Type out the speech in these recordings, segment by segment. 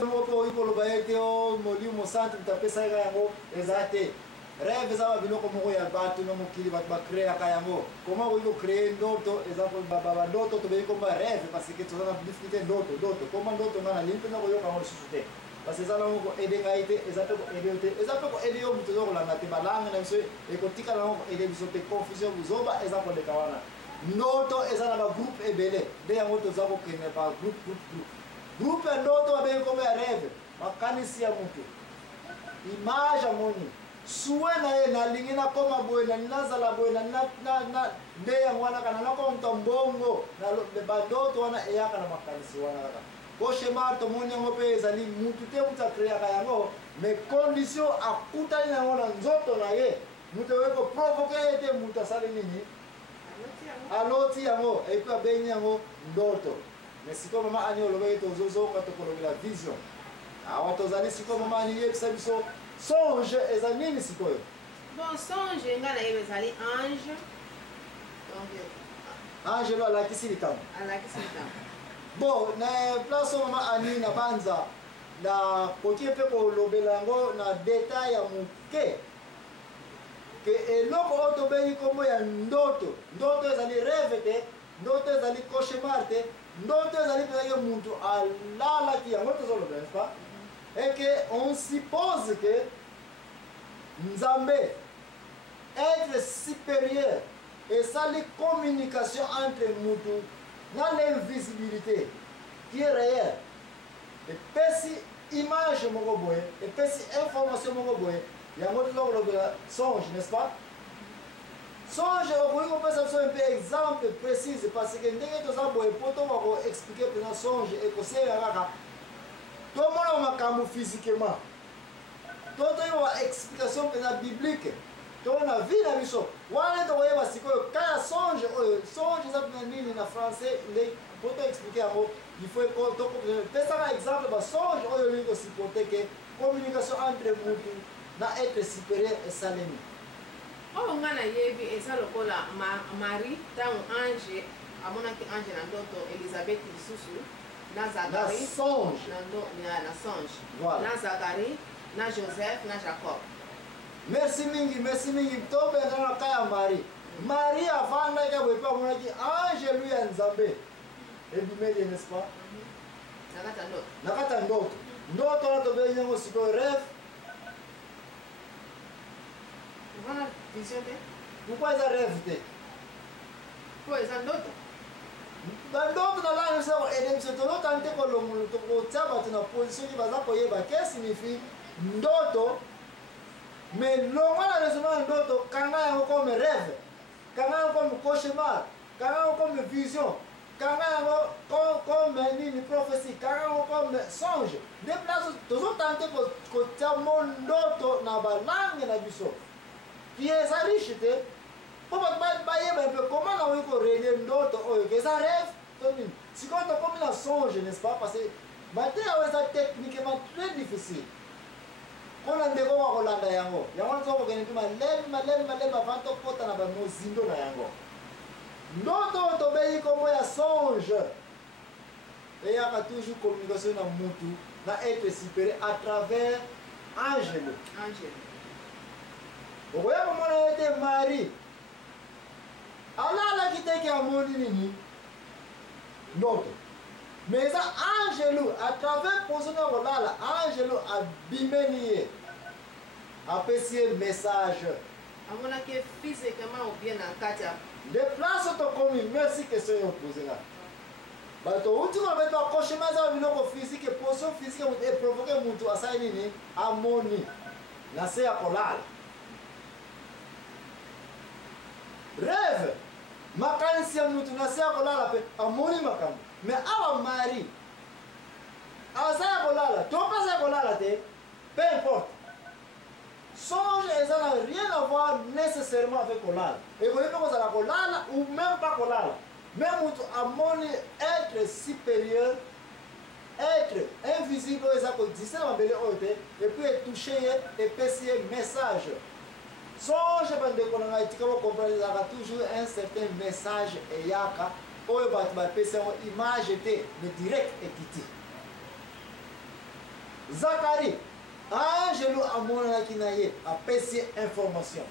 Moko iko lobaete o molimo centre tapesa yango ezate rêve za biloko moko ya batu no mokili batu ba créer kayango comment iko créer ndoto exemple baba ndoto to beko ba rêve parce que tozana difficulté ndoto comment ndoto ngana limpe na koyoka ngo susute parce que ça moko aider ngaite ezate ko aider yo muto zo langa te balanga na biso ekotika na ngo aider biso te confusion buzoba exemple de kawana ndoto ezana ba groupe ebele de yango toza ko kene ba groupe ndoto abe comme ya rêve makanisi ya mutu image amoni suwe na ye na lingi na koma boye na nazala boye na nde yango wana kana na ko mbongo na ba ndoto wana eyaka na makanisi wana kaka ko shema to moni yango pe ezali mutu te mutu akreaka yango mais condition akutani yango na nzoto na ye mutu weko provoquer ete mutu asali nini aloti yango eko abenyi yango ndoto. Mais si comme maman ani olobe tozozo katokolobe la vision awa tozali siko maman ani yebisa biso songe eza nini sikoyo bon songe nga na yebe ezali ange donc ange lo alakisi likambo bon na place maman ani na banza na koki mpe kolobela yango na detail ya moke ke eloko oyo tobengi kombo ya ndoto ezali rêve te ndoto ezali cauchemar te ndoto ezali peut-être muntu alalaki yango tozoloba n'est-ce pas et que on suppose que Nzambe être supérieur et ça les communication entre mutu dans l'invisibilité qui est réelle et pesi image moko boye et pesi information moko boye yango tozoloba songe n'est-ce pas songe okoki kopesa biso mpe exemple précise parce que ndenge toza boye po tokoko expliquer mpena songe ekosala kaka tomona makambo physiquement to toyeba explication mpena biblique tona vi na biso wana tokoyeba sikoyo kaya songe oyo songe eza mpena nini na français nde po to explique yango il faut pesaka exemple basonge oyo olingi kosipote ke communication entre mutu na être supérieur esalemi. Oh ngana yebi eza lokola Marie tango ange amonaki ange na ndoto Elisabeth lisusu na Zacharie na songe voilà. Na Zacharie na Joseph na Jacob. Merci mingi to benga na kaya Marie avanda ka boye pa amonaki ange lui ya Nzambe ebimeli n'est-ce pas nakata ndoto na to benga ngo siko rêve. Voilà, vision de. Pourquoi ils rêvent de? Pourquoi ils en d'autres? Dans d'autres, dans la nation, et les autres, quand tu as une position qui va s'appuyer, qu'est-ce que signifie ndoto? Mais normalement, la raison ndoto, quand on a comme rêve, quand on a comme cauchemar, quand on a comme vision, quand on a comme une prophétie, quand on a comme songe, des places, toujours tenter que tu as mon ndoto dans la langue na biso. Qui est ça riche te comment on a réunir ndoto oyo que ça rêve si quand on comme la songe n'est-ce pas parce que maintenant c'est techniquement très difficile quand on ndeko wa kolanda yango nzo ko gene tuma lema avant to kota na ba mozindo na yango ndoto to beyi comme ya songe et y a toujours communication na mutu na être supérieur à travers angelo. Okoya komona ete Marie alala kiteke amoni nini ndoto mais ça angelo à travers position ya kolala angelo abimeli ye apesi ye message amonaki physiquement ou bien na kati ya de place tokomi merci question yo posé là bato uti ko beto cauchemar za biloko physique position physique et provoquer mutu asali nini amoni na se ya kolala. Rêve makanisi ya mutu na se ya kolala pe amoni makambo mais awa Marie aza ya kolala to pas ya kolala te peu importe songe eza na rien à voir nécessairement avec kolala ekoyebi kozala kolala ou même pas kolala mais mutu amoni être supérieur être invisible oyo eza kodise na mabele oyo te et puis etouche ye epesi ye message. Songe bandeko na ngai tika comprendre toujours un certain message eyaka oyo bato bapesa yango image te mais direct ekiti Zacharie, ange lo amonaki na ye apesi information.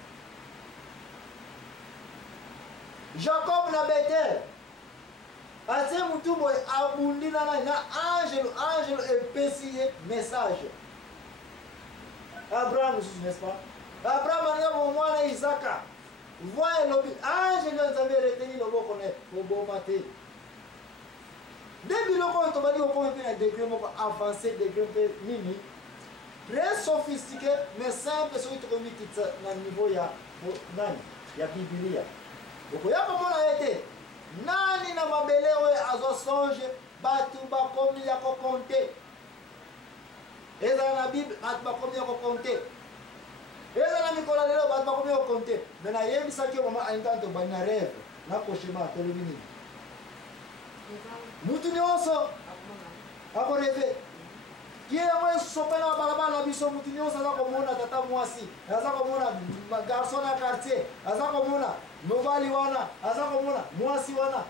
Jacob na Bethel, atie mutu boy abundi na ange lo epesi ye message. Abraham, n'est-ce pas? Abraham a dit mwana Isaka. Voyez l'objet. Ange lo nzambe reteni loboko ne obomate. Depuis le temps, on va dire qu'on a un degré avancé, degré mini, très sophistiqué, mais simple, sur le niveau il y a Biblia. Donc, il y a comment on a été. Nani na mabele azo songe, batu bakomi ya kokonte. Eza na Bible, batu bakomi ya kokonte. Eza na mikola lelo, batu bakomi ya kokonte. Mais na yebi saki mama aintanto bana rêve, na koshema tolobini. Mutu nyonso akoreve ye mwe sopena balabala biso mutu nyonso aza komona tata mwasi aza komona garçon na quartier aza komona mobali wana aza komona mwasi wana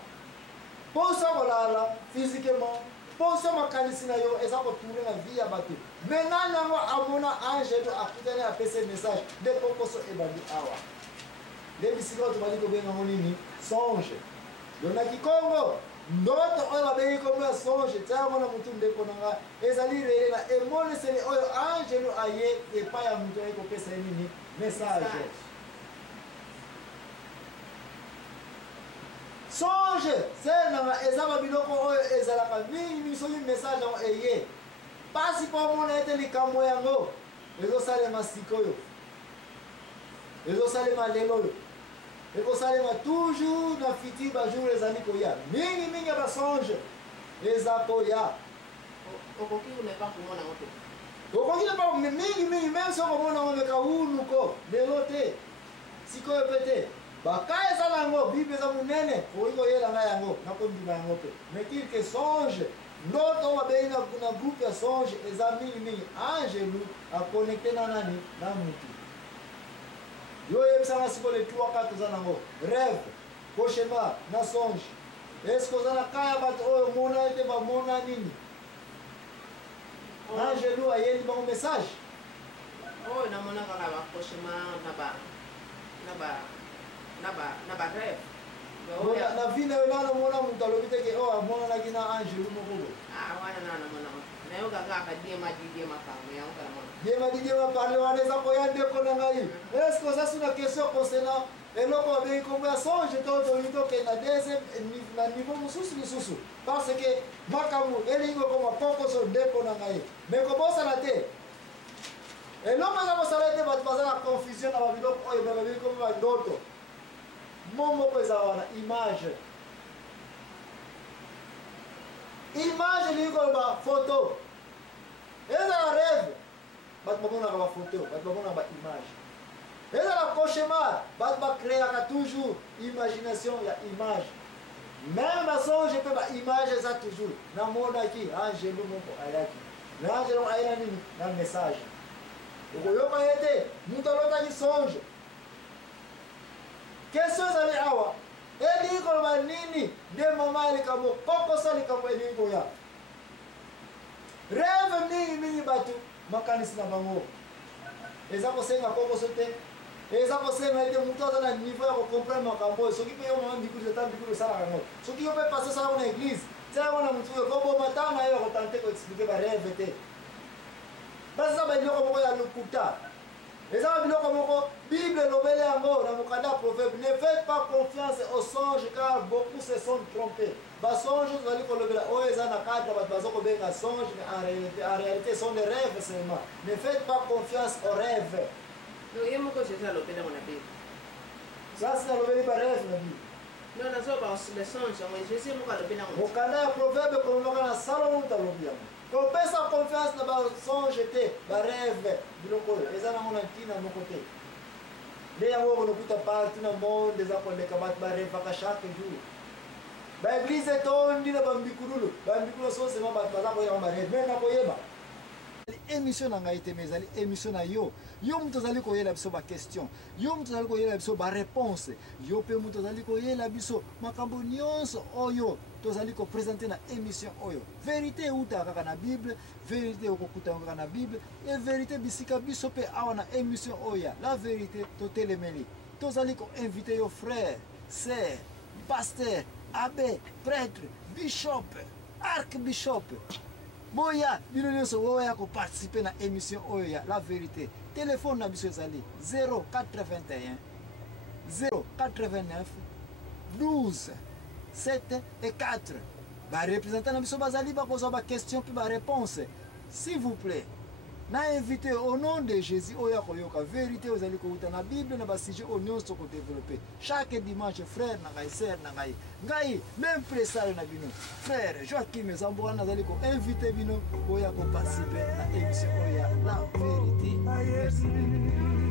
posa kolala physiquement posa makanisi na yo eza kotourne na vie ya bato mais nani yango amona ange to akutani apese message nde pokoso ebandi awa nde bisika oyo tobali kobengango nini songe yonaki kongo ndoto oyo babengi kombo ya songe tia mona mutu ndeko na nga ezali rele na emoniseli oyo angelo aye epai ya mutu aye kopesa ye nini message songe sele na nga eza babiloko oyo ezalaka mingi soki message yango eye pasi mpo omona ete likambo yango ezosalema sikoyo ezosalema lelo oyo ekosalema toujours na fiti bajour ezali koya mingi ya basonge eza koya okoki unepa komona ngo te okoki nepa mingi même so komona ngo meka unuko lelo te sikoyo pe te baka eza nango bible eza monene okoki koyelanga yango nakondima yango te mais kirke songe ndoto babengi na groupe ya songe eza mingi angelu akonekte na nani na mutu yo yebisanga siko le 3-4 eza nango rêve cauchemar na songe eske oza na kaya bato oyo mona ete bamona nini angelu ayeli bango message oyo namona kaka bacauchemar na barêve na vie na yo nano mona moto alobi teke oyo amonanaki na angelu moko boye wana nanamona nayoka kaka diema kamwe yango kala diema parle wana eza koya ndeko na ngai eske oza su na question concernant eloko babengi kombo ya songe to tolingi tokenda na niveau mosusu lisusu parce que makambo elingi okoma pokoso ndeko na ngai mais kobosana te eloko eza kosala ete bato baza na confusion na babiloko oyo babengi kombo ya ndoto mo moko eza wana image elingi koloba photo ezala rêve bato bamonaka bafoto bato bamonaka baimage ezala cauchemar bato bakreaka toujours imagination ya image même basonge mpe baimage eza toujours namonaki angelo moko ayaki na angelo ayela nini na message okoyoka ye te moto alotaki songe question ezali awa elingi koloba nini nde mama ya likambo kokosa likambo elingi koya rêve mingi bato makanisi na bango eza kosenga kokoso te eza kosenga ete moto aza na niveau ya kocomprendre makambo oyo soki mpe yo mama mbikulu ata mbikulu esalaka yango soki yo mpe passe osalaka na église tia yango na motu oyo koboma ntango na yo ya kotante koexplike barêve te basi eza babiloko moko ya lokuta eza babiloko moko bible elobeli yango na mokanda ya proverbe ne faites pas confiance aux songes car beaucoup se sont trompés basonge ozali kolobela oyo eza na cadre bato baza kobenga songe mais en réalité sont des rêves seulement ne faites pas confiance aux rêves ye moko jésus alobela ngo na bible sasi nalobeli barêve na bible non nazoba le songe yango jésus moko alobela ngo mokanda ya proverbe kolobaka na salomo talobi yango kopesa confiance na basonge te barêve biloko oyo eza nango na ntina moko te nde yango okonokuta partout na monde eza koleka bato barêvaka chaque jour baeglize etondi na bambikululu bambikulu sosema bato baza koyeba barêve me na koyeba émission na ngai te mezali émission na yo yo mutu azali koyela biso ba question yo mutu azali koyela biso ba réponse yo pe mutu azali koyela biso makambo nyonso oyo tozali ko présenter na émission oyo vérité euta kaka na Bible vérité okokuta kaka na Bible et vérité bisika biso pe awa na émission oya la vérité totelemeli tozali ko inviter yo frère sœur pasteur abbé prêtre bishop archbishop boya bino nyonso oya ko participer na émission oya la vérité téléphone na biso ezali 081 089 12 7 et 4. Bah, représentant na biso bazali ba poser ba question puis ba réponse. S'il vous plaît. Na invité au nom de Jésus oya koyoka vérité ozali ko uta na Bible na ba sujet au nyonso ko développer. Chaque dimanche frère na ngai sœur na ngai. Ngai même pressare na bino. Frère Joachim Zamboura nazali ko invité bino oya ko participer na émission oya la vérité. Merci.